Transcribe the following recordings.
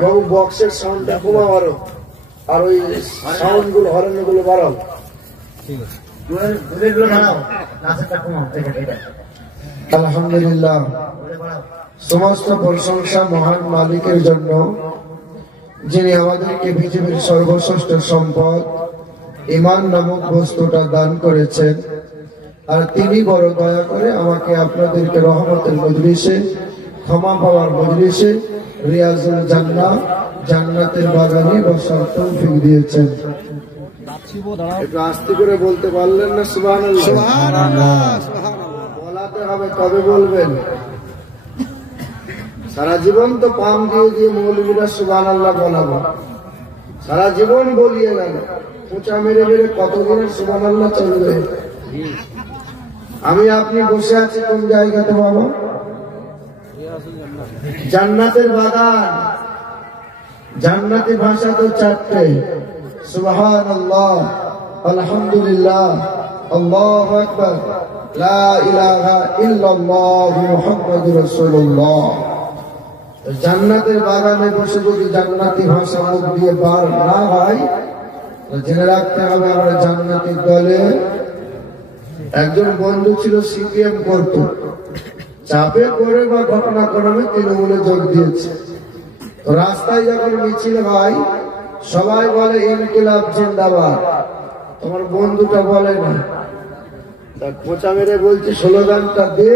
বাবু বক্সের সাউন্ডটা কমা বাড়ো, আর ওই সাউন্ড গুলো হরেন গুলো বাড়াও। আলহামদুলিল্লাহ, সমস্ত প্রশংসা মহান মালিকের জন্য, যিনি আমাদেরকে পৃথিবীর সর্বশ্রেষ্ঠ সম্পদ ঈমান নামক বস্তুটা দান করেছেন। আর তিনি বড় দয়া করে আমাকে আপনাদেরকে রহমতের মজলিসে, ক্ষমা পাওয়ার মজলিসে, রিয়াজুল জান্নাহ, জান্নাতের বাগানে বসার তৌফিক দিয়েছেন। একটু আস্তে করে বলতে পারলেন না? সুবহানাল্লাহ। বলাতে হবে, তবে বলবেন। সারা জীবন তো পাম দিয়ে দিয়ে মৌলবীরা সুবহানাল্লাহ বলাবো, সারা জীবন বলিয়ে গেল, খোঁচা মেরে মেরে কতদিনের সুবহানাল্লাহ চলবে। আমি আপনি বসে আছি কোন জায়গাতে বাবা? জান্নাতের বাগান। জান্নাতি ভাষা তো চারটে, সুবহানাল্লাহ, আলহামদুলিল্লাহ, আল্লাহু আকবার, লা ইলাহা ইল্লাল্লাহু মুহাম্মাদুর রাসূলুল্লাহ। জান্নাতের বাগানে বসে যদি জান্নাতি ভাষা মুখ দিয়ে বার না হয়, জেনে রাখতে হবে আমরা জান্নাতি দলে। একজন বন্ধু ছিল, সিপিএম করত, চাপে করে বা ঘটনাক্রমে তৃণমূলে যোগ দিয়েছে। রাস্তায় যখন মিছিল হয় সবাই বলে ইনকিলাব জিন্দাবাদ, তোমার বন্ধুটা বলে না, খোঁচা মেরে বলছে স্লোগানটা দে।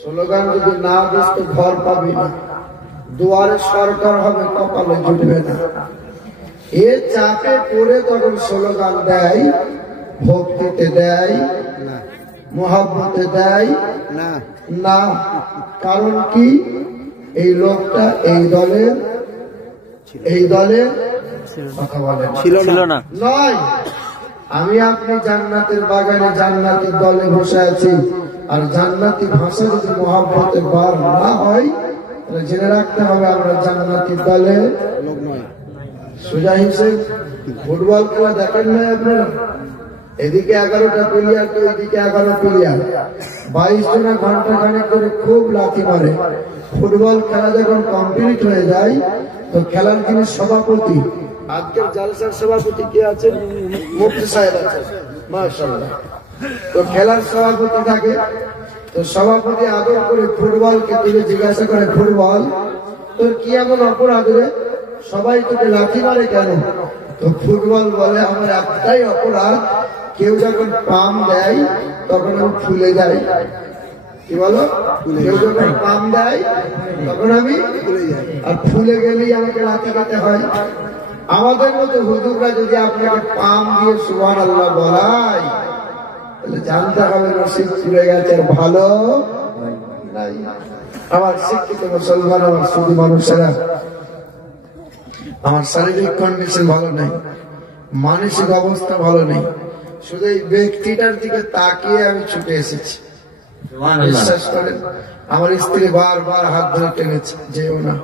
স্লোগান যদি না দিস তো ঘর পাবি না, দুয়ারে সরকার হবে, কপালে জুটবে না। এ চাপে পড়ে তখন স্লোগান দেয়, ভক্তিতে দেয়, মোহাব্বতে দেয় না। কারণ কি? এই লোকটা এই দলের কথা বলেন ছিল না নয়। আমি আপনি জান্নাতের বাগানে জান্নাতের দলে বসে আছি, আর জান্নাতি ভাষা যদি মোহাব্বতের বার না হয়, তাহলে জেনে রাখতে হবে আমরা জান্নাতি দলে লোক নয়। সোজা হিসেব, ফুটবল খেলা দেখেন না আপনারা? এদিকে 11টা প্লেয়ার, তো এদিকে 11 প্লেয়ার, 22 জনা ঘন্টা খানেক করে খুব লাথি মারে। ফুটবল খেলা যখন কমপ্লিট হয়ে যায়, তো খেলার যিনি সভাপতি, আজকের জালসার সভাপতি কে আছেন? মুফতি সাহেব আছেন, মাশাআল্লাহ। তো খেলার সভাপতি থাকে, তো সভাপতি আদর করে ফুটবলকে তুলে জিজ্ঞাসা করে, ফুটবল তোর কি এমন অপরাধ রে, সবাই তোকে লাথি মারে কেন? তো ফুটবল বলে, আমার একটাই অপরাধ, কেউ যখন পাম দেয় তখন আমি ফুলে যাই। কি বলো? কেউ যখন পাম দেয় তখন আমি ফুলে যাই, আর ফুলে গেলেই আমাকে লাথি খেতে হয়। আমাদের মতো হুজুররা যদি আপনাকে পাম দিয়ে সুবহানাল্লাহ বলায়, তাহলে জানতে হবে নসিব ফুলে গেছে, ভালো নাই। আমার শিক্ষিত মুসলমান, আমার শুধু মানুষেরা, আমার শারীরিক কন্ডিশন ভালো নেই, মানসিক অবস্থা ভালো নেই, শুধু এই ব্যক্তিটার দিকে তাকিয়ে আমি ছুটে এসেছি। বিশ্বাস করেন, আমার স্ত্রী বারবার হাত ধরে টেনেছে, যেও না,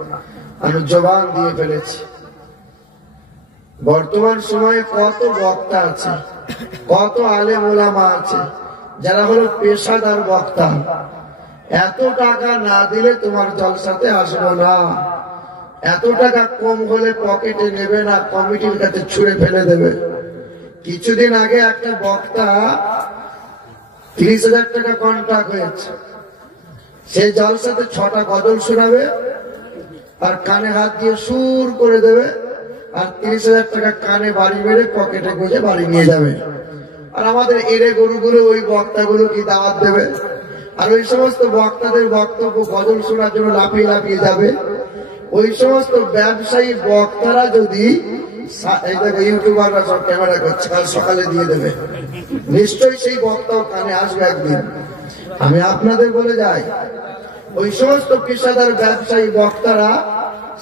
আমি জবান দিয়ে ফেলেছি। বর্তমান সময়ে কত বক্তা আছে, কত আলেম ওলামা আছে, যারা হলো পেশাদার বক্তা। এত টাকা না দিলে তোমার জলসাতে আসবো না, এত টাকা কম হলে পকেটে নেবে না, কমিটির কাছে ছুঁড়ে ফেলে দেবে। কিছুদিন আগে একটা বক্তা 30,000 টাকা কন্ট্রাক্ট হয়েছে, সে জলসাতে 6টা গজল শোনাবে, আর কানে হাত দিয়ে সুর করে দেবে, আর 30,000 টাকা কানে বাড়ি মেরে পকেটে গুঁজে বাড়ি নিয়ে যাবে। আর আমাদের এড়ে গরুগুলো ওই বক্তাগুলো কি দাওয়াত দেবে? আর ওই সমস্ত বক্তাদের বক্তব্য গজল শোনার জন্য লাফিয়ে লাফিয়ে যাবে। ওই সমস্ত ব্যবসায়ী বক্তারা যদি, ইউটিউবাররা সব ক্যামেরা করছে, কাল সকালে দিয়ে দেবে, নিশ্চয়ই সেই বক্তাও কানে আসবে একদিন। আমি আপনাদের বলে যাই, ওই সমস্ত পেশাদার ব্যবসায়ী বক্তারা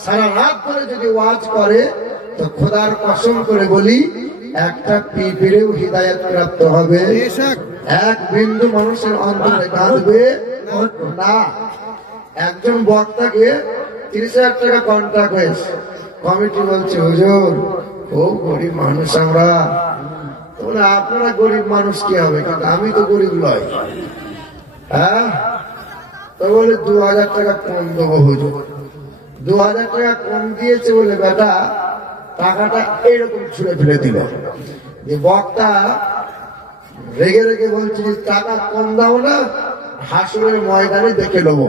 সারা রাত ধরে যদি ওয়াজ করে, তো খোদার কসম করে বলি, একটা পিঁপড়েও হিদায়াত প্রাপ্ত হবে, এক বিন্দু মানুষের অন্তরে কাঁদবে না। একজন বক্তাকে 30,000 টাকা কন্ট্রাক্ট হয়েছে, কমিটি বলছে, হুজুর খুব গরিব মানুষ আমরা। তোমরা আপনারা গরিব মানুষ কি হবে, কিন্তু আমি তো গরিব নয়। হ্যাঁ, তো বলে 2,000 টাকা কম দেবো হুজুর। 2000 টাকা কম দিয়েছে বলে বেটা টাকাটা এইরকম ছুঁড়ে ফেলে দিল। যে বক্তা রেগে রেগে বলছে টাকা কম দাও না, হাসরের ময়দানে দেখে নেবো।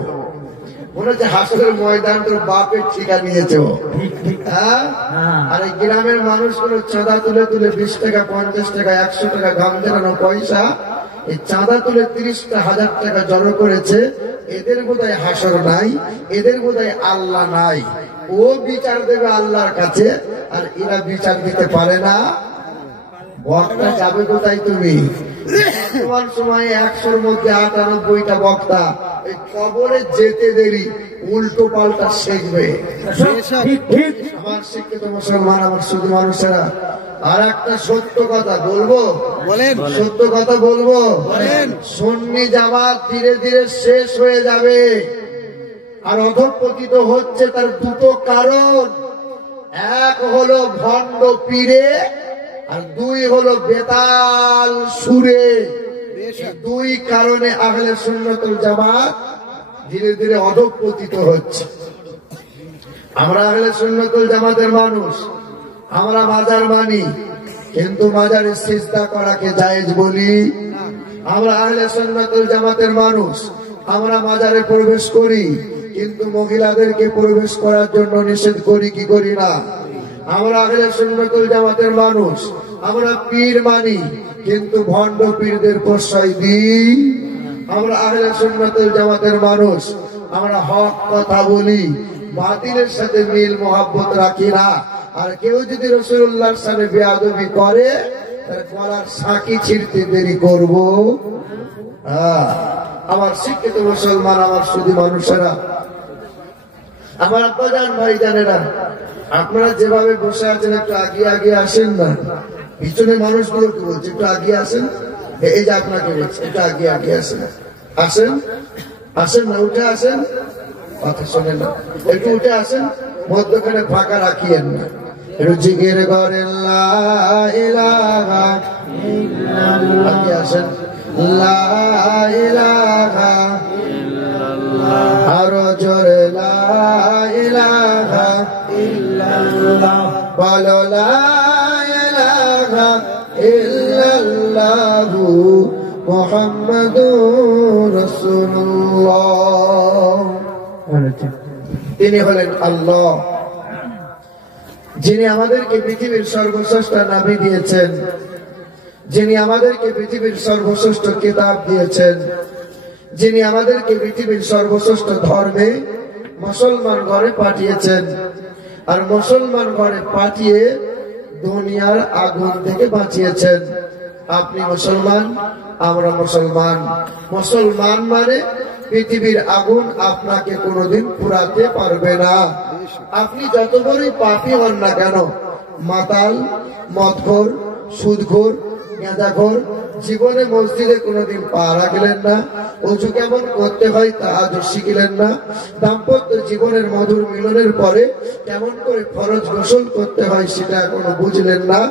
মনে হচ্ছে হাসরের ময়দান তোর বাপের ঠিকা নিয়েছে ও। আর এই গ্রামের মানুষগুলো চাঁদা তুলে তুলে 20 টাকা 50 টাকা 100 টাকা গাম দেখানো পয়সা, এই চাঁদা তুলে 30,000 টাকা জড়ো করেছে। এদের বোধহয় হাসর নাই, এদের বোধহয় আল্লাহ নাই। ও বিচার দেবে আল্লাহর কাছে, আর এরা বিচার দিতে পারে না। বক্তা যাবে কোথায় তুমি? বর্তমান সময়ে 100-র মধ্যে 98টা বক্তা এই কবরে যেতে দেরি উল্টো পাল্টা শিখবে। আমার শিক্ষিত মুসলমান, আমার শুধু মানুষেরা, আর একটা সত্য কথা বলবো, সত্য কথা বলবো, সুন্নি জামাত ধীরে ধীরে শেষ হয়ে যাবে। আর অধঃপতিত হচ্ছে তার দুটো কারণ। এক হলো ভণ্ড পীরে, আর 2 হলো বেতাল সুরে। দুই কারণে আহলে সুন্নাতুল জামাত ধীরে ধীরে অধঃপতিত হচ্ছে। আমরা আহলে সুন্নাতুল জামাতের মানুষ, আমরা মাজার মানি, কিন্তু মাজারে সিজদা করাকে জায়েজ বলি। আমরা আহলে সুন্নাতুল জামাতের মানুষ, আমরা মাজারে প্রবেশ করি, কিন্তু মহিলাদেরকে প্রবেশ করার জন্য নিষেধ করি কি করি না? আমরা আহলে সুন্নাতুল জামাতের মানুষ, আমরা পীর মানি, কিন্তু ভণ্ড পীরদের প্রশ্রয় দিই। আমরা আহলে সুন্নাতুল জামাতের মানুষ, আমরা হক কথা বলি, বাতিলের সাথে মিল মোহাব্বত রাখি না। আর কেউ যদি রাসূলুল্লাহর সাথে বেয়াদবি করে, তার গলার সাকি ছিঁড়তে দেরি করব। আমার শিক্ষিত মুসলমান, আমার শুধু মানুষেরা, আমার আব্বাজান ভাই জানেরা, আপনারা যেভাবে বসে আছেন একটু আগিয়ে আগিয়ে আসেন না। পিছনে মানুষগুলোকে বলছে একটু আগিয়ে আসেন। এই যে আপনাকে বলছে একটু আগিয়ে আগিয়ে আসেন, আসেন আসেন না, উঠে আসেন, কথা শোনেন না, একটু উঠে আসেন, মধ্যখানে ফাঁকা রাখিয়েন না। একটু জিগের করেন লা ইলাহা ইল্লাল্লাহ, আগিয়ে আসেন, লা ইলাহা ইল্লাল্লাহ, আরো জোরে লা ইলাহা ইল্লাল্লাহ, বলো লা ইলাহা ইল্লাল্লাহু মুহাম্মাদুর রাসূলুল্লাহ। তিনি হলেন আল্লাহ, যিনি আমাদেরকে পৃথিবীর সর্বশ্রেষ্ঠ নবী দিয়েছেন, যিনি আমাদেরকে পৃথিবীর সর্বশ্রেষ্ঠ কিতাব দিয়েছেন, যিনি আমাদেরকে পৃথিবীর সর্বশ্রেষ্ঠ ধর্মে মুসলমান ঘরে পাঠিয়েছেন। আর মুসলমান ঘরে পাঠিয়ে দুনিয়ার আগুন থেকে বাঁচিয়েছেন। আপনি মুসলমান, আমরা মুসলমান। মুসলমান মানে পৃথিবীর আগুন আপনাকে কোনোদিন পুরাতে পারবে না। আপনি যত বড়ই পাপী হন না কেন, মাতাল, মদখোর, সুদখোর, গাঁজাখোর, জীবনে মসজিদে কোনোদিন পা রাখলেন না, ওযু কেমন করতে হয় তা আজও শিখিলেন না, দাম্পত্য জীবনের মধুর মিলনের পরে কেমন করে ফরজ গোসল করতে হয় সেটা এখনো বুঝলেন না,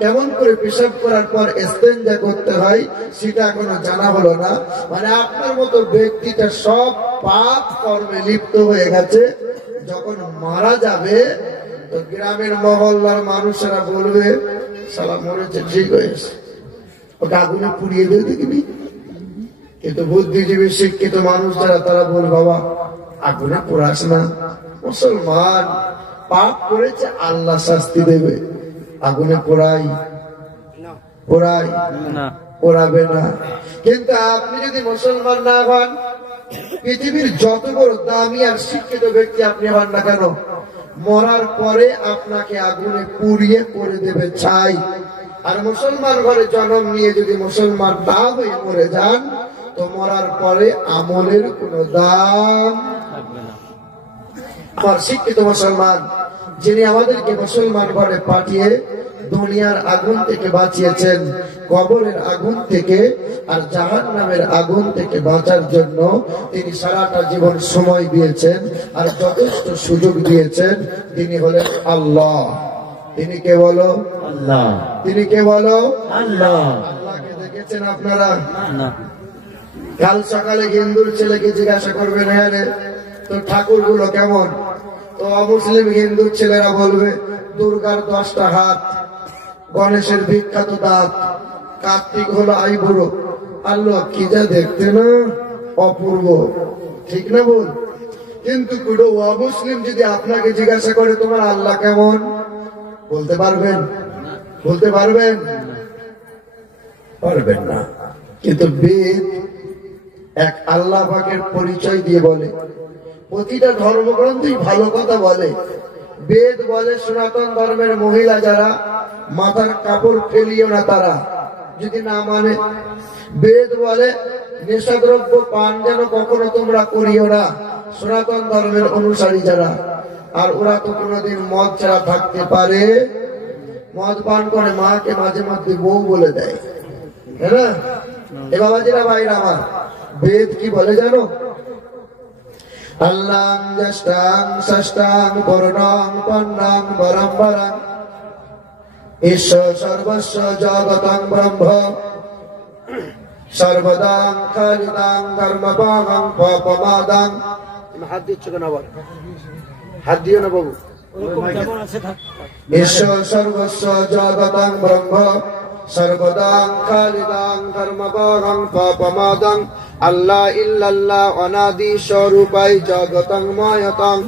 কেমন করে পেশাব করার পর ইস্তেঞ্জা করতে হয় সেটা এখনো জানা হলো না। মানে আপনার মতো ব্যক্তিটা সব পাপ কর্মে লিপ্ত হয়ে গেছে। যখন মারা যাবে তো গ্রামের মহল্লার মানুষেরা বলবে শালা মরেছে, ঠিক হয়েছে, ওটা আগুনে পুড়িয়ে দিয়ে দেখিনি। কিন্তু বুদ্ধিজীবী শিক্ষিত মানুষ যারা, তারা বল বাবা আগুনে পোড়াস না, মুসলমান পাপ করেছে আল্লাহ শাস্তি দেবে, আগুনে পোড়াই পোড়াবে না। কিন্তু আপনি যদি মুসলমান না হন, পৃথিবীর যত বড় দামি আর শিক্ষিত ব্যক্তি আপনি হন না কেন, মরার পরে আপনাকে আগুনে পুড়িয়ে করে দেবে ছাই। আর মুসলমান ঘরে জন্ম নিয়ে যদি মুসলমান না হয়ে মরে যান, তো মরার পরে আমলের কোনো দাম থাকবে না। আমার শিক্ষিত মুসলমান, যিনি আমাদেরকে মুসলমান ঘরে পাঠিয়ে দুনিয়ার আগুন থেকে বাঁচিয়েছেন, কবরের আগুন থেকে আর জাহান্নামের আগুন থেকে বাঁচার জন্য তিনি সারাটা জীবন সময় দিয়েছেন আর যথেষ্ট সুযোগ দিয়েছেন। তিনি হলেন আল্লাহ। তিনি কে বলো? আল্লাহ। তিনি কে বলো? আল্লাহ। আল্লাহকে দেখেছেন আপনারা? না। কাল সকালে হিন্দুর ছেলেকে জিজ্ঞাসা করবেন, হ্যাঁ রে তোর ঠাকুর গুলো কেমন? তো অমুসলিম হিন্দু ছেলেরা বলবে দুর্গার 10টা হাত, গণেশের বিখ্যাত দাঁত, কার্তিক হলো আইবুড়ো, আর লক্ষ্মী যা দেখতে না অপূর্ব, ঠিক না বল? কিন্তু কোনো অমুসলিম যদি আপনাকে জিজ্ঞাসা করে তোমার আল্লাহ কেমন, বলতে পারবেন? বলতে পারবেন? পারবেন না। কিন্তু বেদ এক আল্লাহ পাকের পরিচয় দিয়ে বলে, প্রতিটা ধর্মগ্রন্থই ভালো কথা বলে। বেদ বলে সনাতন ধর্মের মহিলা যারা মাথার কাপড় ফেলিও না, তারা যদি না মানে। বেদ বলে নেশাদ্রব্য পান যেন কখনো তোমরা করিও না, সনাতন ধর্মের অনুসারী যারা। আর ওরা তো কোনোদিন মদ ছাড়া থাকতে পারে? মদ পান করে মাকে মাঝে মধ্যে বউ বলে দেয়, তাই না? এ বাবাজিরা ভাইরা আমার, বেদ কি বলে জানো? আল্লাং যষ্টাং ষষ্ঠাং পূর্ণং পূর্ণং পরম্পরাং ঈশ্বর সর্বস্ব জগতং ব্রহ্ম সর্বদাং খালিদাং ধর্মপাং পাপমাদাং। হাত দিচ্ছ কেন আবার? হাত দিও না বাবু। ঈশ্বর সর্বস্ব জগতং ব্রহ্ম সর্বদাং খালিদাং ধর্মপাং পাপমাদাং আল্লাহ ইল্লাল্লাহ অনাদি স্বরূপাই জগতং মায়তং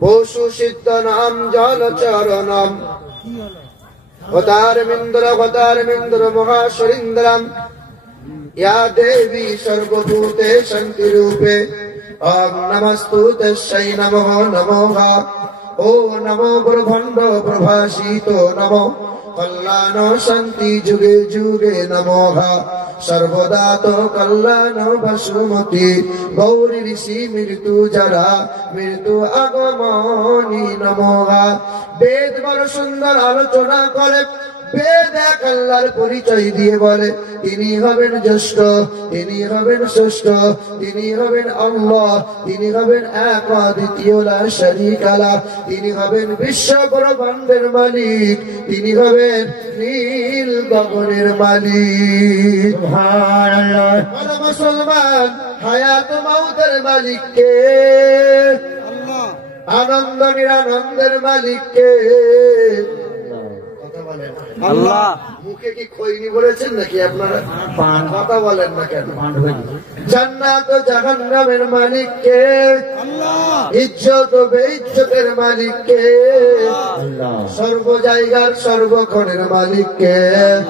পশু সিদ্ধনাম জলচরণম গতারমিন্দ্র মহাশরীন্দ্রম ইয়া দেবী সর্বভূতে শান্তি রূপে ওম নমস্তু তস্যৈ নমঃ নমঃ ও নমো ব্রহ্মাণ্ড প্রভাসিত নমো কল্যাণ শান্তি যুগে যুগে নমঃ সর্বদা তো কল্যাণ বসুমতি গৌরী ঋষি মৃত্যু যারা মৃত্যু আগমনী নমঃ। বেদ বড় সুন্দর আলোচনা করে। বেদ এক আল্লাহর পরিচয় দিয়ে বলে তিনি হবেন জ্যেষ্ঠ, তিনি হবেন শ্রেষ্ঠ, তিনি হবেন আল্লাহ, তিনি হবেন এক দ্বিতীয় লা শারীকা লাহ, তিনি হবেন বিশ্ব ব্রহ্মাণ্ডের মালিক, তিনি হবেন নীল গগনের মালিক। সুবহানাল্লাহ। মুসলমান, হায়াত মাউতের মালিক কে? আল্লাহ। আনন্দ নিরানন্দের মালিক কে? আল্লাহ। মুখে কি খৈনি বলেছেন নাকি আপনারা? কথা বলেন না কেন? জান্নাত ও জাহান্নামের মালিক কে? আল্লাহ। ইজ্জত ও বেইজ্জতের মালিক কে? আল্লাহ। সর্ব জায়গার সর্বক্ষণের মালিক কে?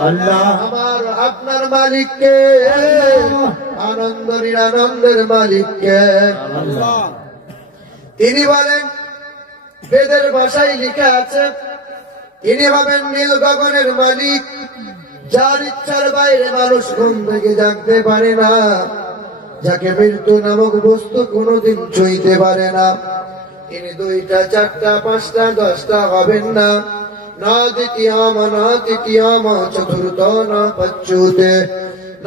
আল্লাহ। আমার আপনার মালিক কে? আনন্দ নিরানন্দের মালিক কে? আল্লাহ। তিনি বলেন, বেদের ভাষায় লেখা আছে তিনি হবেন নীল গগনের মালিক, যার ইচ্ছার বাইরে মানুষ ঘুম থেকে জাগতে পারে না, যাকে মৃত্যু নামক বস্তু কোনোদিন ছুঁইতে পারে না। তিনি 2টা 4টা 5টা 10টা হবেন না, না দ্বিতীয়ম না তৃতীয়ম চতুর্থ না পঞ্চুতে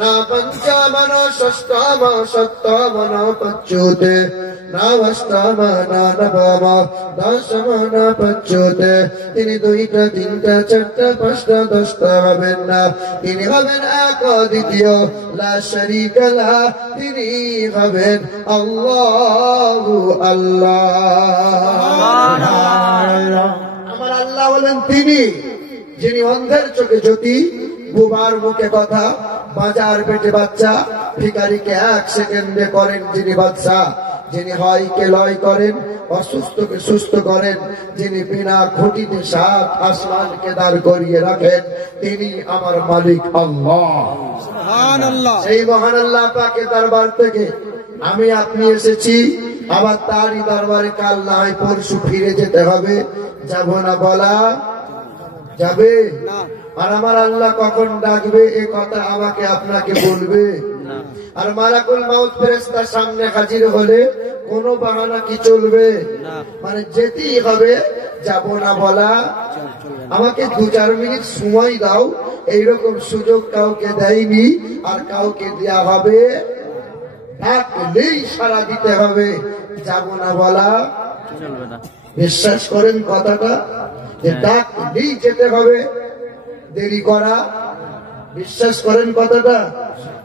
না পঞ্চম না ষষ্ঠম সপ্তম না পঞ্চুতে না অষ্টম না নবম দশম না পঞ্চুতে। তিনি 2টা 3টা 4টা 5টা 10টা হবেন না, তিনি হবেন এক দ্বিতীয় লা শারীকা লাহ, তিনি হবেন আল্লাহু আল্লাহ। আমার আল্লাহ হলেন তিনি যিনি অন্ধের চোখে জ্যোতি, বুবার মুখে কথা, বাজার পেটে বাচ্চা, ভিখারিকে 1 সেকেন্ডে করেন যিনি বাদশা, যিনি হয়কে লয় করেন, অসুস্থকে সুস্থ করেন, যিনি বিনা খুঁটিতে 7 আসমানকে দাঁড় করিয়ে রাখেন, তিনি আমার মালিক আল্লাহ। সুবহানাল্লাহ। সেই মহান আল্লাহ পাকের দরবার থেকে আমি আপনি এসেছি, আবার তারই দরবারে কাল না হয় পরশু ফিরে যেতে হবে। যাব না বলা যাবে না। আর আমার আল্লাহ কখন ডাকবে এ কথা আমাকে আপনাকে বলবে। আর মালাকুল মাউত ফেরেশতা সামনে হাজির হলে কোনো বাহানা কি চলবে? মানে যেতেই হবে, যাব না বলা। আমাকে 2-4 মিনিট সময় দাও, এইরকম সুযোগ কাউকে দেয়নি আর কাউকে দেয়া হবে। ডাকলেই সাড়া দিতে হবে, যাব না বলা চলবে না। বিশ্বাস করেন কথাটা, যে ডাকলেই যেতে হবে, দেরি করা বিশ্বাস করেন কথাটা?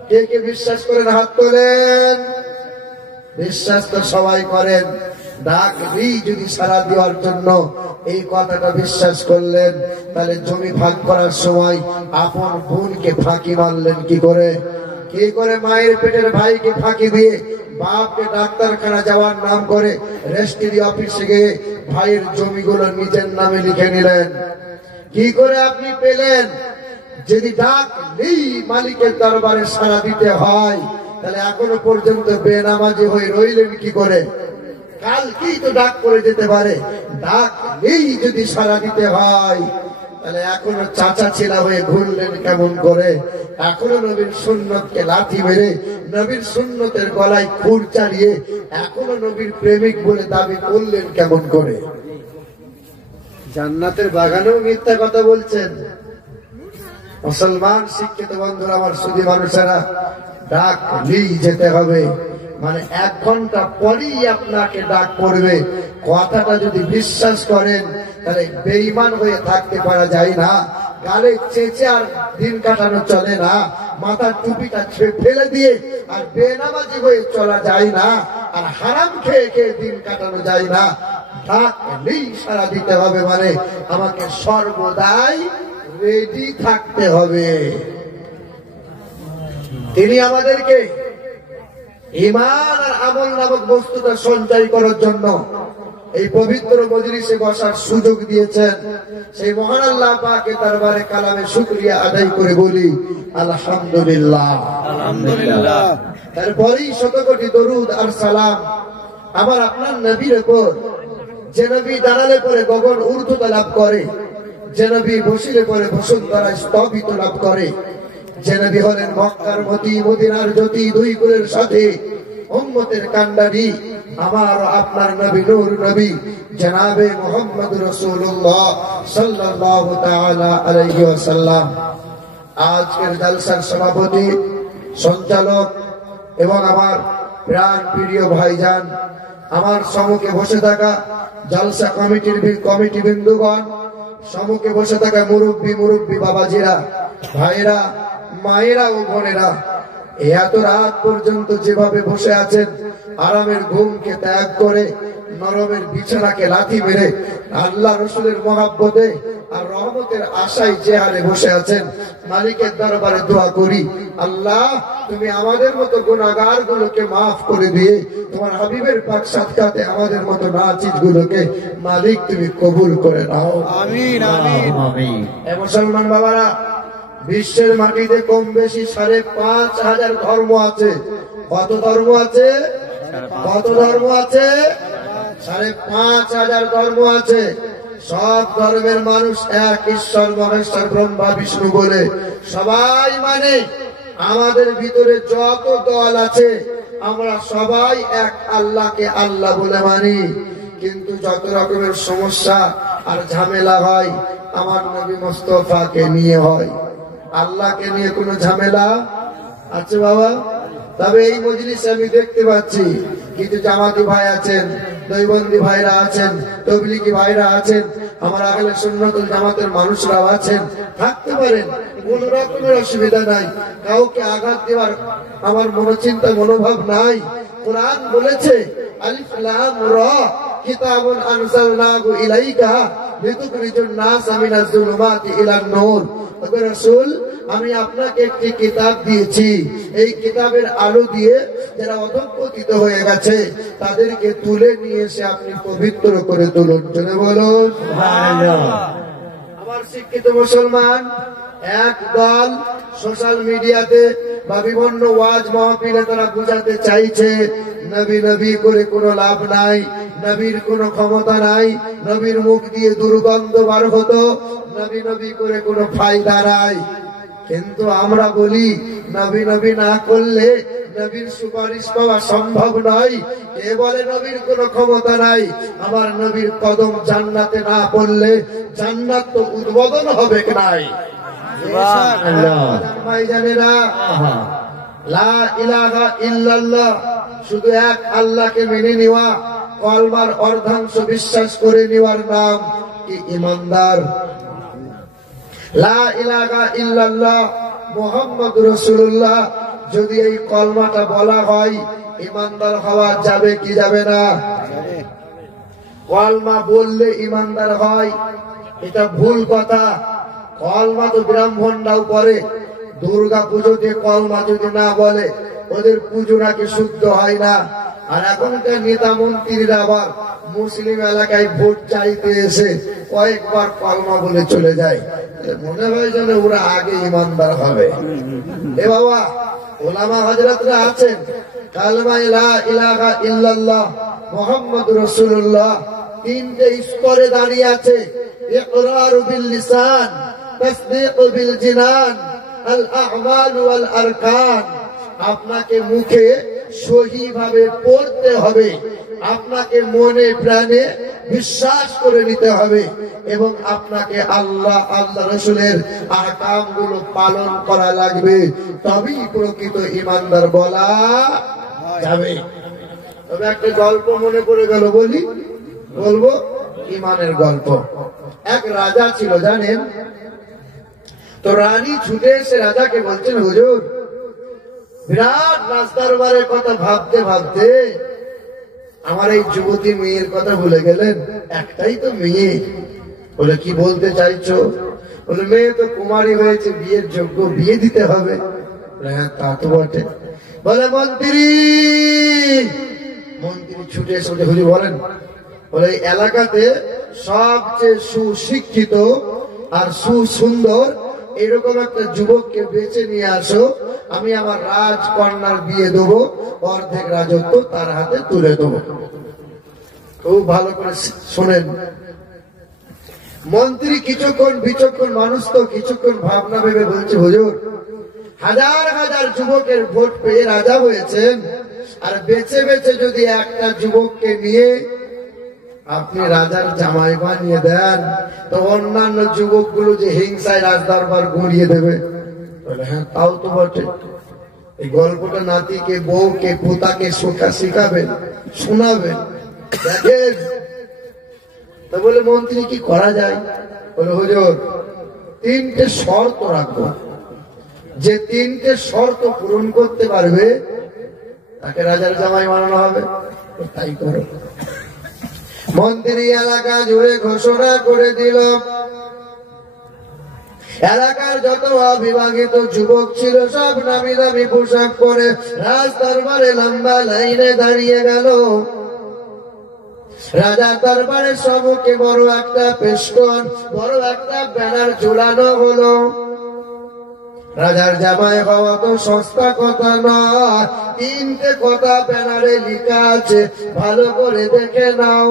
কে কে বিশ্বাস করেন হাত তোলেন? বিশ্বাস তো সবাই করেন, ডাকলেই যদি সাড়া দেওয়ার জন্য এই কথাটা বিশ্বাস করলেন, তাহলে জমি ভাগ করার সময় আপন বোনকে ফাঁকি মারলেন কি করে? কি করে মায়ের পেটের ভাইকে ফাঁকি দিয়ে বাপকে ডাক্তারখানা যাওয়ার নাম করে রেজিস্ট্রি অফিসে গিয়ে ভাইয়ের জমিগুলো নিজের নামে লিখে নিলেন? কি করে আপনি পেলেন? যদি ডাকলেই মালিকের দরবারে সাড়া দিতে হয়, তাহলে এখনো পর্যন্ত বেনামাজি হয়ে রইলেন কি করে? কালকেই তো ডাক করে যেতে পারে। ডাকলেই যদি সাড়া দিতে হয়, তাহলে এখনো চাচা ছেলা হয়ে ঘুরলেন কেমন করে? এখনো নবীর সুন্নতকে লাথি মেরে নবীর সুন্নতের গলায় খুর চালিয়ে এখনো নবীর প্রেমিক বলে দাবি করলেন কেমন করে? জান্নাতের বাগানেও মিথ্যা কথা বলছেন। মুসলমান শিক্ষিত বন্ধুরা, আমার সুধী মানুষেরা, ডাকলেই যেতে হবে, মানে 1 ঘন্টা পরেই আপনাকে ডাক পড়বে। কথাটা যদি বিশ্বাস করেন, তাহলে বেঈমান হয়ে থাকতে পারা যায় না। গালে চেঁচে আর দিন কাটানো চলে না। মাথার টুপিটা ফেলে দিয়ে আর বেনামাজি হয়ে চলা যায় না। আর হারাম খেয়ে খেয়ে দিন কাটানো যায় না। ডাকলেই সাড়া দিতে হবে, মানে আমাকে সর্বদাই রেডি থাকতে হবে। তিনি আমাদেরকে ঈমান আর আমল নামক বস্তুটা সঞ্চয় করার জন্য এই পবিত্র মজলিসে বসার সুযোগ দিয়েছেন। সেই মহান আল্লাহ পাকের দরবারে কালামে শুকরিয়া আদায় করে বলি আলহামদুলিল্লাহ, আলহামদুলিল্লাহ। তারপরেই শতকোটি দরুদ আর সালাম আমার আপনার নবীর উপর, যে নবী দাঁড়ালে পরে গগন ঊর্ধ্বতা লাভ করে, যে নবী বসিলে পরে বসুন্ধরা স্তবিত লাভ করে, যে নবী হলেন মক্কার মতি, মদিনার জ্যোতি, 2 কুলের সাথে উম্মতের কান্ডারি, আমার আপনার নবী নূর নবী জনাবে মুহাম্মদ রাসূলুল্লাহ সাল্লাল্লাহু তাআলা আলাইহি ওয়াসাল্লাম। আজকের জলসার সভাপতি, সঞ্চালক এবং আমার প্রাণ প্রিয় ভাইজান, আমার সম্মুখে বসে থাকা জলসা কমিটি বিন্দুগণ, সম্মুখে বসে থাকা মুরব্বী বাবাজিরা, ভাইরা, মায়েরা ও বোনেরা, এত রাত পর্যন্ত যেভাবে বসে আছেন, আরামের ঘুমকে ত্যাগ করে নরমের বিছানাকে লাথি মেরে আল্লাহ রসুলের মহাব্বতে আর রহমতের আশায় যে হারে বসে আছেন, মালিকের দরবারে দোয়া করি, আল্লাহ তুমি আমাদের মতো গুনাহগার গুলোকে মাফ করে দিয়ে তোমার হাবিবের পাক সাদকাতে আমাদের মতো নাচিজ গুলোকে মালিক তুমি কবুল করে নাও, আমিন আমিন। মুসলমান বাবারা, বিশ্বের মাটিতে কম বেশি 5,500 ধর্ম আছে। কত ধর্ম আছে? কত ধর্ম আছে? 5,500 ধর্ম আছে। সব ধর্মের মানুষ এক ঈশ্বর মহেশ্বর ব্রহ্মা বিষ্ণু বলে সবাই মানে। আমাদের ভিতরে যত দল আছে আমরা সবাই এক আল্লাহকে আল্লাহ বলে মানি। কিন্তু যত রকমের সমস্যা আর ঝামেলা হয় আমার নবী মুস্তাফাকে নিয়ে হয়। আল্লাহকে নিয়ে কোনো ঝামেলা আছে বাবা? তবে এই মজলিসে আমি দেখতে পাচ্ছি কিছু জামাতি ভাই আছেন, দৈবন্দী ভাইরা আছেন, তবলিগি ভাইরা আছেন, আমার আহলে সুন্নাতুল জামাতের মানুষরাও আছেন, থাকতে পারেন, কোন রকমের অসুবিধা নাই। কাউকে আঘাত দেওয়ার আমার মনোচিন্তা মনোভাব নাই। কোরআন বলেছে আলিফ লাম রা কিতাবুন আনজালনাহু ইলাইকা লিতুখরিজান নাস মিনাজ যুলুমাতি ইলান নূর। রাসূল, আমি আপনাকে একটি কিতাব দিয়েছি, এই কিতাবের আলো দিয়ে যারা অধঃপতিত হয়ে গেছে তাদেরকে তুলে নিয়ে এসে আপনি পবিত্র করে তুলুন। জোরে বলুন সুবহানাল্লাহ। আমার শিক্ষিত মুসলমান, এক দল সোশ্যাল মিডিয়াতে বা বিভিন্ন ওয়াজ মাহফিলে তারা বুঝাতে চাইছে নবী নবী করে কোনো লাভ নাই, নবীর কোনো ক্ষমতা নাই, নবীর মুখ দিয়ে দুর্গন্ধ বার হতো, নবী নবী করে কোনো ফায়দা নাই। কিন্তু আমরা বলি নবী নবী না করলে নবীর সুপারিশ পাওয়া সম্ভব নয়। কে বলে নবীর কোনো ক্ষমতা নাই? আমার নবীর কদম জান্নাতে না পড়লে জান্নাত তো উদ্বোধন হবে নাই। লা ইলাহা ইল্লাল্লাহ, শুধু এক আল্লাহকে মেনে নেওয়া, কলমার অর্ধাংশ বিশ্বাস করে নেওয়ার নাম কি ইমানদার? লা ইলাহা ইল্লাল্লাহ মুহাম্মাদুর রাসূলুল্লাহ, যদি এই কলমাটা বলা হয় ইমানদার হওয়া যাবে কি যাবে না? কলমা বললে ইমানদার হয়, এটা ভুল কথা। কলমা তো ব্রাহ্মণরাও পড়ে, দুর্গা পুজোতে কলমা যদি না বলে ওদের পুজো নাকি শুদ্ধ হয় না। আর এখনকার নেতা মন্ত্রীরা আবার মুসলিম এলাকায় ভোট চাইতে এসে কয়েকবার কলমা বলে চলে যায়, মনে হয় যেন ওরা আগে ইমানদার হবে। এ বাবা, ওলামা হযরতরা আছেন, কালমা লা ইলাহা ইল্লাল্লাহ মুহাম্মাদুর রাসূলুল্লাহ তিনটে স্তরে দাঁড়িয়ে আছে। ইকরার বিল লিসান, তাসদীক বিল জিনান, আল আ'মাল ওয়াল আরকান। আপনাকে মুখে সহিভাবে পড়তে হবে, আপনাকে মনে প্রাণে বিশ্বাস করে নিতে হবে, এবং আপনাকে আল্লাহ রাসূলের আহকামগুলো পালন করা লাগবে, তবেই প্রকৃত ঈমানদার বলা যাবে। তবে একটা গল্প মনে পড়ে গেল, বলবো ঈমানের গল্প। এক রাজা ছিল জানেন তো, রানী ছুটে এসে রাজাকে বলছেন, হুজুর বিরাট রাজদরবারের কথা ভাবতে ভাবতে আমার এই যুবতী মেয়ের কথা ভুলে গেলেন। একটাই তো মেয়ে। বলে, কি বলতে চাইছো? বলে, মেয়ে তো কুমারী হয়েছে, বিয়ের যোগ্য, বিয়ে দিতে হবে। হ্যাঁ, তা তো বটে। বলে, মন্ত্রী ছুটে এসে হুজুর বলেন, বলে এই এলাকাতে সবচেয়ে সুশিক্ষিত আর সুসুন্দর এরকম একটা যুবককে বেছে নিয়ে আসো, আমি আমার রাজকন্যার বিয়ে দেবো, অর্ধেক রাজত্ব তার হাতে তুলে দেবো। খুব ভালো করে শোনেন। মন্ত্রী কিছুক্ষণ বিচক্ষণ মানুষ তো কিছুক্ষণ ভাবনা ভেবে বলছে, হুজুর হাজার হাজার যুবকের ভোট পেয়ে রাজা হয়েছেন, আর বেছে বেছে যদি একটা যুবককে নিয়ে আপনি রাজার জামাই বানিয়ে দেন, তো অন্যান্য যুবকগুলো যে হিংসায় রাজদরবার গড়িয়ে দেবে। হ্যাঁ, তাও তো বটে। এই গল্পটা নাতিকে, বউকে, পোতাকে শিখাবেন, শোনাবেন, দেখেন। তা বলে, মন্ত্রী কি করা যায়? বলে, হুজুর তিনটে শর্ত রাখবো, যে তিনটে শর্ত পূরণ করতে পারবে তাকে রাজার জামাই বানানো হবে। তাই করো। মন্ত্রী এলাকা জুড়ে ঘোষণা করে দিল, এলাকার যত অবিবাহিত যুবক ছিল সব নামি দামি পোশাক পরে রাজ দরবারে লম্বা লাইনে দাঁড়িয়ে গেল। রাজা দরবারের সম্মুখে বড় একটা পেস্টন, বড় একটা ব্যানার ঝুলানো হলো। রাজার জামাই হওয়া তো সস্তা কথা নয়, তিনটে কথা ব্যানারে লেখা আছে, ভালো করে দেখে নাও।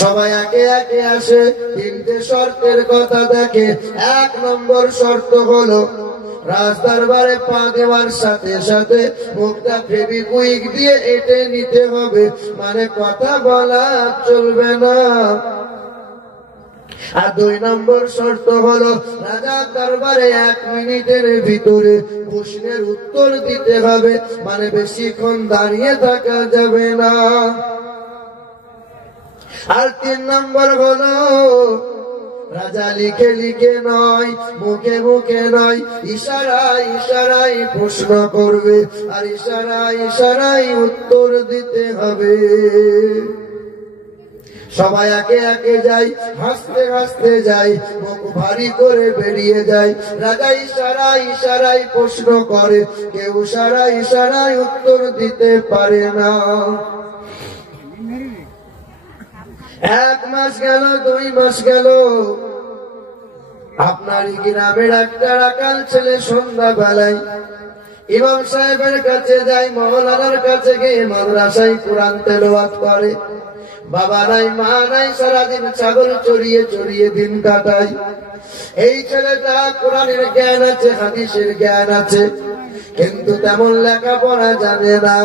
সবাই একে একে আসে, তিনটে শর্তের কথা দেখে। 1 নম্বর শর্ত হলো, রাজদরবারে পা দেওয়ার সাথে সাথে মুখটা ফেভিকুইক দিয়ে এঁটে নিতে হবে, মানে কথা বলা চলবে না। আর 2 নম্বর শর্ত হলো, রাজার দরবারে 1 মিনিটের ভিতরে প্রশ্নের উত্তর দিতে হবে, মানে বেশিক্ষণ দাঁড়িয়ে থাকা যাবে না। আর 3 নম্বর হলো, রাজা লিখে লিখে নয়, মুখে মুখে নয়, ইশারায় ইশারায় প্রশ্ন করবে, আর ইশারায় ইশারায় উত্তর দিতে হবে। সবাই একে একে যাই, হাসতে হাসতে যাই, মুখ ভারী করে বেরিয়ে যায়। রাজা ইশারায় ইশারায় প্রশ্ন করে, কেউ ইশারায় ইশারায় উত্তর দিতে পারে না। 1 মাস গেল, 2 মাস গেল। আপনারই গ্রামের একটা রাখাল ছেলে সন্ধ্যা বেলায় ইমাম সাহেবের কাছে যায়, মওলানার কাছে গিয়ে মাদ্রাসায় কোরআন তেলাওয়াত করে। বাবা নাই, মা নাই, সারাদিন ছাগল চড়িয়ে চড়িয়ে দিন কাটায়। এই ছেলেটা কোরআনের জ্ঞান আছে, হাদিসের জ্ঞান আছে, কিন্তু তেমন লেখাপড়া জানে না।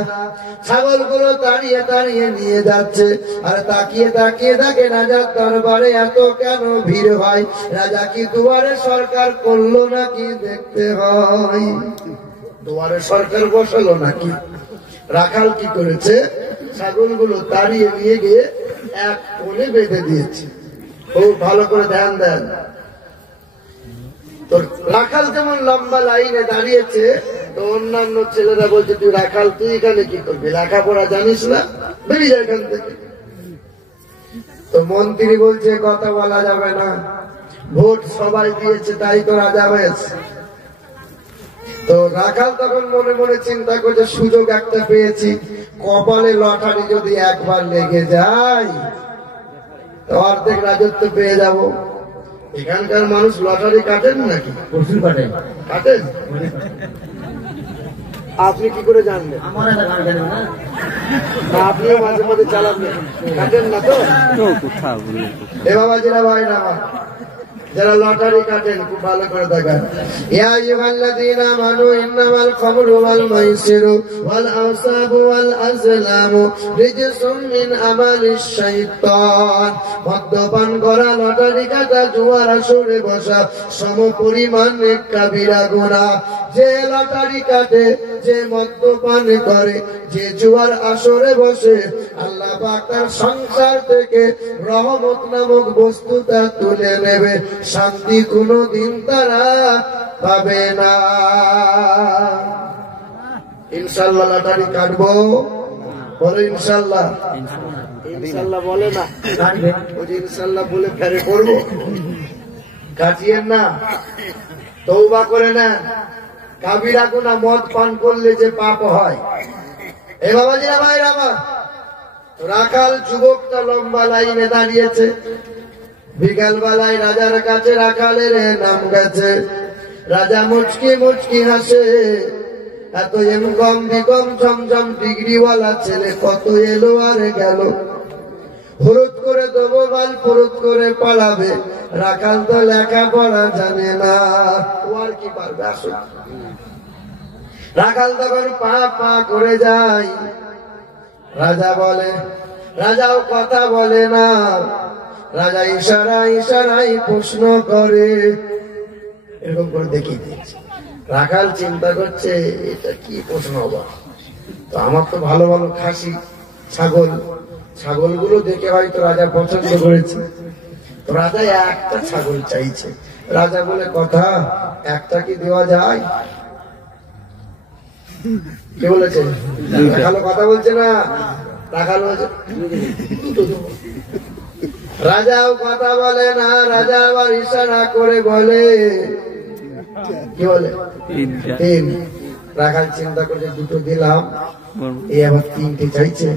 ছাগলগুলো তাড়িয়ে তাড়িয়ে নিয়ে যাচ্ছে, আর তাকিয়ে তাকিয়ে দেখে রাজার দরবারে এত কেন ভিড় হয়। রাজা কি দুয়ারে সরকার করলো নাকি দেখতে হয়? দুয়ারে সরকার বসালো নাকি? রাখাল কি করেছে? ছাগলগুলো তাড়িয়ে নিয়ে গিয়ে এক কোণে বেঁধে দিয়েছে। খুব ভালো করে ধ্যান দেন। তো রাখাল যেমন লম্বা লাইনে দাঁড়িয়েছে, তো অন্যান্য ছেলেরা বলছে, তুই রাখাল, তুই এখানে কি করবি? লেখাপড়া জানিস না, বেরিয়ে যায় এখান থেকে। তো মন্ত্রী বলছে কথা বলা যাবে না, ভোট সবাই দিয়েছে তাই তো রাজা হয়েছে। তো রাখাল তখন মনে মনে চিন্তা করছে সুযোগ একটা পেয়েছি, কপালে লটারি যদি একবার লেগে যায় তো অর্ধেক রাজত্ব পেয়ে যাব। এখানকার মানুষ লটারি কাটেন নাকি? প্রচুর কাটেন। কাটেন? আপনি কি করে জানবেন? আপনিও মাঝে মাঝে চালাবেন, কাটেন না তো? এ বাবাজিরা ভাইরা যারা লটারি কাটেন খুব ভালো করে দেখেন। ইয়া আইয়ুহাল্লাযীনা আমানু ইন্নামাল খামরু ওয়াল মাইসিরু ওয়াল আনসাবু ওয়াল আজলামু রিজসুম মিন আমালিশ শাইতান। মদ্যপান করা, লটারি কাটা, জুয়ার আসরে বসা সমপরিমাণ কাবিরা গুনাহ। যে লটারি কাটে, যে মদ্যপান করে, যে জুয়ার আসরে বসে, আল্লাহ পাক তার সংসার থেকে রহমত নামক বস্তুটা তুলে নেবে, শান্তি কোনদিন তারা পাবে না। ইনশাআল্লাহ লটারি কাটবো, বলে ইনশাআল্লাহ। ইনশাআল্লাহ বলে না, ইনশাআল্লাহ বলে ফেরে করবো, কাটিয়েন না, তওবা করে না। কাবিরা গুনাহ মদ পান করলে যে পাপ হয়। এ বাবাজিরা ভাইরা আমার, রাখাল যুবকটা লম্বা লাইনে দাঁড়িয়েছে। বিকাল বেলায় রাজার কাছে রাখালের নাম গেছে। রাজা মুচকি মুচকি হাসে, এত এমকম বিকম ঝমঝম ডিগ্রিওয়ালা ছেলে কত এলো আর গেল, হুরুত করে দেবো বাল ফুরুত করে পালাবে। রাখাল তো লেখাপড়া জানে না, ও আর কি পারবে? আসুন। রাখাল তখন পা পা করে যায়। রাজা বলে, রাজাও কথা বলে না। রাজা ইশারায় ইশারায় প্রশ্ন করে, এরকম করে দেখিয়ে দিয়েছে। রাখাল চিন্তা করছে এটা কি প্রশ্ন হবে, তো আমার তো ভালো ভালো খাসি ছাগল, ছাগলগুলো দেখে হয়তো রাজা পছন্দ করেছে। তো রাজা একটা ছাগল চাইছে। রাজা বলে, কথা একটা কি দেওয়া যায়? কে বলেছে? রাখাল কথা বলছে না, রাখাল বলছে দুটো দেবো। রাজাও কথা বলে না। রাজা আবার ইশারা করে বলে, কি বলে? তিন। রাখাল চিন্তা করছে দুটো দিলাম, এই আবার তিনটে চাইছে।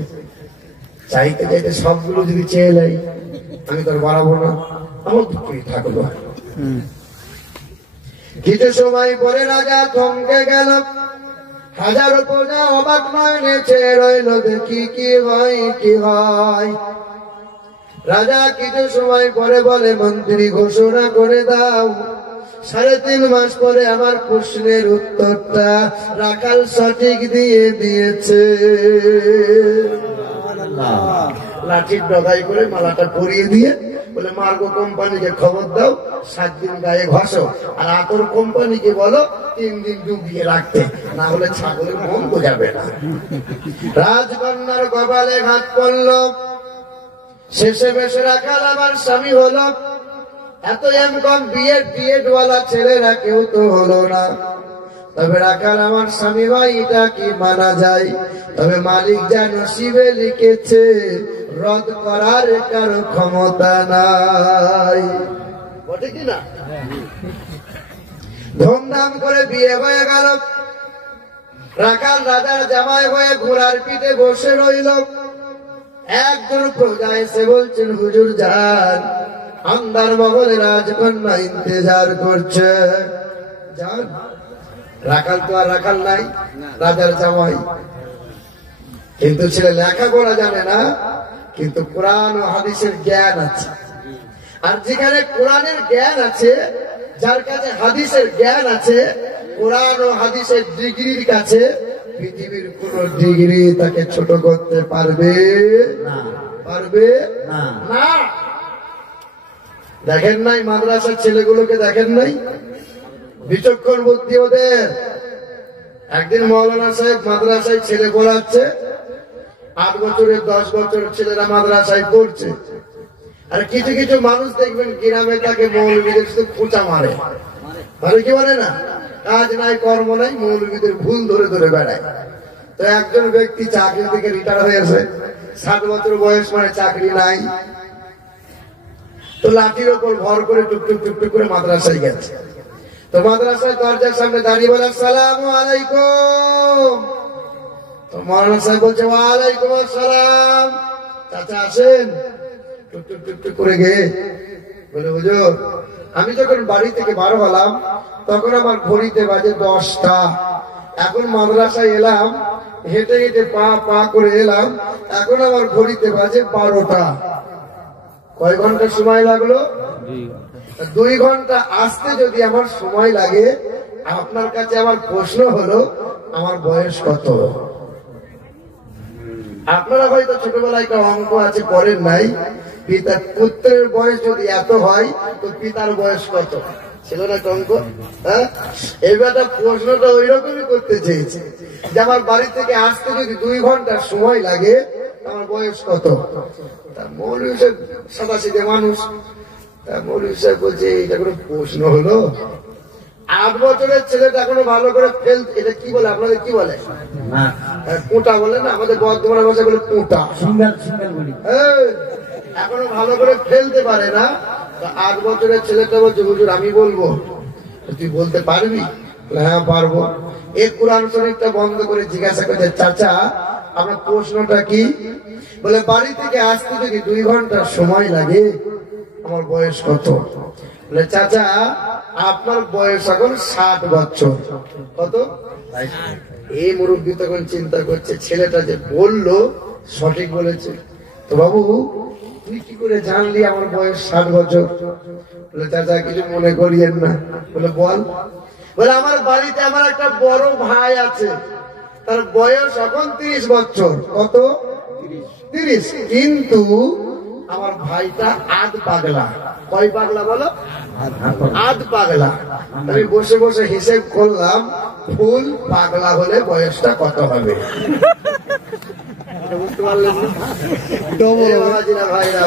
চাইতে চাইতে সবগুলো যদি চেয়ে নেই আমি তো বাড়াবো না, আমার দুটোই থাকলো। কিছু সময় পরে রাজা থমকে গেল। হাজারো প্রজা অবাক নয়নে চেয়ে রইল, দেখি কি হয় কি হয়। রাজা কিছু সময় পরে বলে, মন্ত্রী ঘোষণা করে দাও 3.5 মাস পরে আমার প্রশ্নের উত্তরটা রাখাল সঠিক দিয়ে দিয়েছে। লাঠির ডগাই করে মালাটা পরিয়ে দিয়ে বলে, মার্গো কোম্পানিকে খবর দাও 7 দিন গায়ে ঘষো, আর আতর কোম্পানিকে বলো 3 দিন ডুবিয়ে রাখতে, না হলে ছাগলের মন বোঝাবে না। রাজকন্যার কপালে ঘাত পড়ল। শেষে বেশে রাখাল আমার স্বামী হলো। এত এমকম বিএড ওয়ালা ছেলেরা কেউ তো হলো না। তবে রাখাল আমার স্বামী ভাই, এটা কি মানা যায়? তবে মালিক যা নসিবে লিখেছে রদ করার কারো ক্ষমতা নাই, বটে কি না? ধুমধাম করে বিয়ে হয়ে গেল। রাখাল রাজার জামাই হয়ে ঘোড়ার পিঠে বসে রইল। একজন প্রজা এসে বলছেন, হুজুর যান, আন্দার মহলে রাজকন্যা ইন্তজার করছে, যান। রাখাল তো আর রাখাল নাই, রাজার জামাই। কিন্তু ছেলে লেখাপড়া জানে না, কিন্তু কোরআন ও হাদিসের জ্ঞান আছে। আর যেখানে কোরআনের জ্ঞান আছে, যার কাছে হাদিসের জ্ঞান আছে, কোরআন ও হাদিসের ডিগ্রির কাছে পৃথিবীর কোন ডিগ্রি তাকে ছোট করতে পারবে না, পারবে না। দেখেন নাই মাদ্রাসার ছেলেগুলোকে? দেখেন নাই বিচক্ষণ বুদ্ধি ওদের? একদিন মৌলানা সাহেব মাদ্রাসায় ছেলে পড়াচ্ছে, 8 বছরের 10 বছরের ছেলেরা মাদ্রাসায় পড়ছে। আর কিছু কিছু মানুষ দেখবেন গ্রামে তাকে মৌলবীদের শুধু খোঁচা মারে, মানে কি বলে না, কাজ নাই কর্ম নাই, মৌলবীদের ভুল ধরে ধরে বেড়ায়। তো একজন ব্যক্তি চাকরি থেকে রিটায়ার হয়েছে, 60 বছর বয়স, মানে চাকরি নাই। তো লাঠির ওপর ভর করে টুকটুক টুকটুক করে মাদ্রাসায় গেছে। তো মাদ্রাসায় দরজার সামনে দাঁড়িয়ে বলে আসসালামু আলাইকুম। তো মাওলানা সাহেব বলছে ওয়ালাইকুম আসসালাম। চাচা আসেন। টুকটুক টুকটুক করে গিয়ে বলে হুজুর আমি যখন বাড়ি থেকে বার হলাম তখন আমার ঘড়িতে বাজে 10টা। এখন মাদ্রাসায় এলাম, হেঁটে হেঁটে পা পা করে এলাম, এখন আমার ঘড়িতে বাজে 12টা। কয় ঘন্টা সময় লাগলো? 2 ঘন্টা আসতে যদি আমার সময় লাগে, আপনার কাছে আমার প্রশ্ন হলো আমার বয়স কত? আপনারা হয়তো ছোটবেলায় একটা অঙ্ক আছে করেন নাই, পিতার পুত্রের বয়স যদি এত হয় তো পিতার বয়স কত? ছিল না অঙ্ক? হ্যাঁ, এবারটা প্রশ্নটা ওই রকমই করতে চেয়েছে যে আমার বাড়ি থেকে আসতে যদি 2 ঘন্টা সময় লাগে আমার বয়স কত? তা মৌলভী সাহেব সাদাসিধে মানুষ, তা মৌলভী সাহেব বলছে এটা কোনো প্রশ্ন হলো? 8 বছরের ছেলেটা এখনো ভালো করে ফেল, এটা কি বলে আপনাদের কি বলে? কোটা বলে না, আমাদের বর্ধমানের ভাষা বলে কোটা। এখনো ভালো করে ফেলতে পারে না। 8 বছরের ছেলেটা বলছে হুজুর আমি বলবো। তুই বলতে পারবি? হ্যাঁ পারবো। এই কোরআন শরীফটা বন্ধ করে জিজ্ঞাসা করছে চাচা আপনার প্রশ্নটা কি? বলে বাড়ি থেকে আসতে যদি 2 ঘন্টা সময় লাগে আমার বয়স কত? বলে চাচা আপনার বয়স এখন 60 বছর। কত? এই মুরব্বী তখন চিন্তা করছে ছেলেটা যে বললো সঠিক বলেছে। তো বাবু তুই কি করে জানলি আমার বয়স 60 বছর? বলে চাচা কিছু মনে করিয়েন না। বলে বল। বলে আমার বাড়িতে আমার একটা বড় ভাই আছে, তার বয়স এখন 30 বছর। কত? 30। কিন্তু আমার ভাইটা আধ পাগলা। কয় পাগলা বলো? আধ পাগলা। আমি বসে বসে হিসেব করলাম ফুল পাগলা হলে বয়সটা কত হবে? বুঝতে পারলেন? ভাইরা